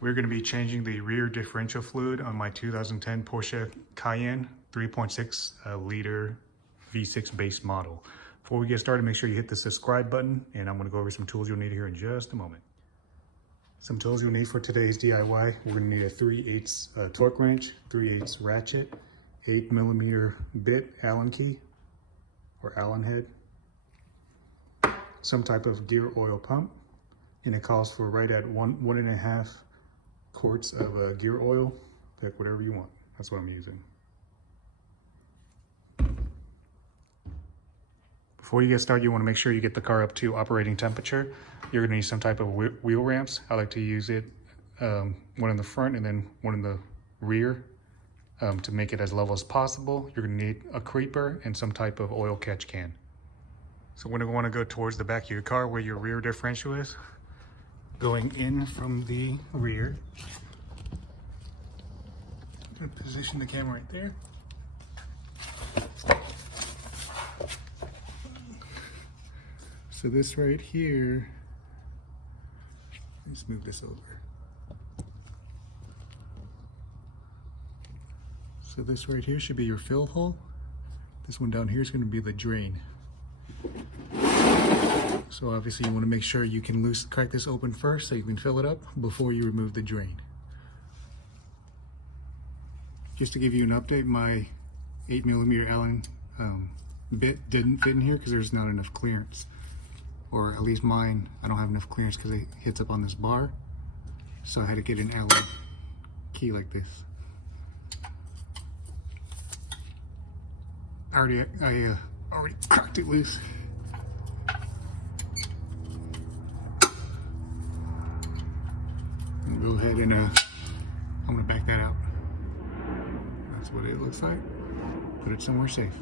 We're going to be changing the rear differential fluid on my 2010 Porsche Cayenne 3.6 liter V6 base model. Before we get started, make sure you hit the subscribe button, and I'm going to go over some tools you'll need here in just a moment. Some tools you'll need for today's DIY. We're going to need a 3/8 torque wrench, 3/8 ratchet, 8mm bit Allen key or Allen head, some type of gear oil pump, and it calls for right at 1.5 quarts of gear oil. Pick whatever you want. That's what I'm using. Before you get started, you want to make sure you get the car up to operating temperature. You're going to need some type of wheel ramps. I like to use it, one in the front and then one in the rear to make it as level as possible. You're going to need a creeper and some type of oil catch can. So we're going to want to go towards the back of your car where your rear differential is. Going in from the rear. I'm going to position the camera right there. So this right here, let's move this over. So this right here should be your fill hole. This one down here is going to be the drain. So obviously you want to make sure you can crack this open first so you can fill it up before you remove the drain. Just to give you an update, my 8mm Allen bit didn't fit in here because there's not enough clearance. Or at least mine, I don't have enough clearance because it hits up on this bar. So I had to get an Allen key like this. I already cracked it loose. Go ahead and I'm gonna back that out. That's what it looks like. Put it somewhere safe.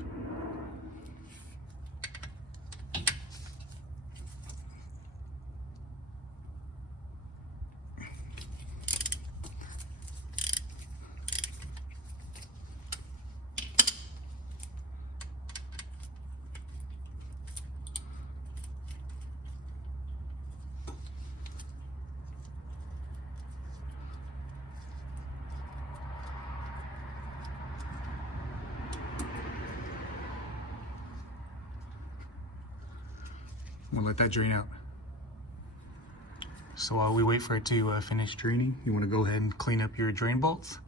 We'll let that drain out. So while we wait for it to finish draining, you want to go ahead and clean up your drain bolts.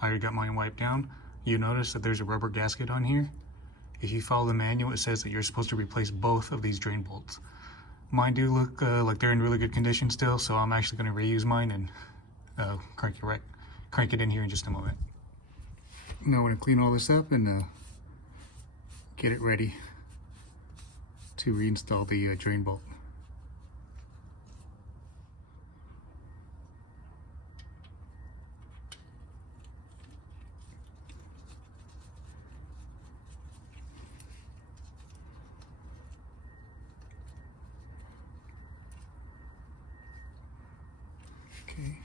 I already got mine wiped down. You notice that there's a rubber gasket on here. If you follow the manual, it says that you're supposed to replace both of these drain bolts. Mine do look like they're in really good condition still, so I'm actually going to reuse mine and crank it in here in just a moment. Now I'm going to clean all this up and get it ready to reinstall the drain bolt. Okay.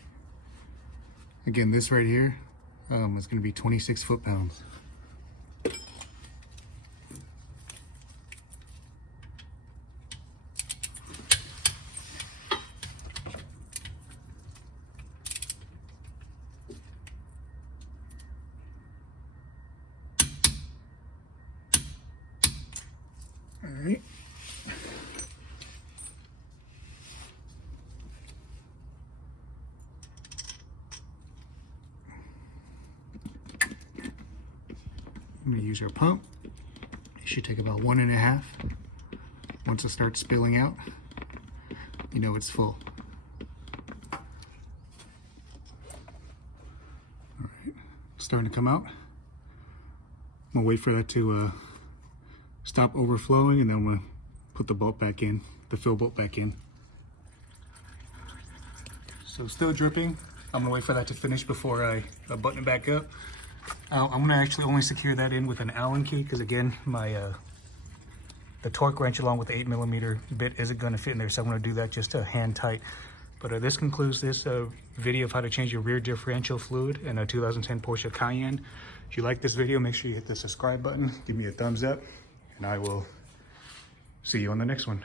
Again, this right here is going to be 26 foot-pounds. All right. I'm going to use our pump. It should take about 1.5. Once it starts spilling out, you know it's full. All right, it's starting to come out. I'm going to wait for that to stop overflowing, and then I'm going to put the bolt back in, the fill bolt back in. So still dripping. I'm going to wait for that to finish before I button it back up. I'm going to actually only secure that in with an Allen key because, again, my the torque wrench along with the 8mm bit isn't going to fit in there, so I'm going to do that just hand tight. But this concludes this video of how to change your rear differential fluid in a 2010 Porsche Cayenne. If you like this video, make sure you hit the subscribe button, give me a thumbs up, and I will see you on the next one.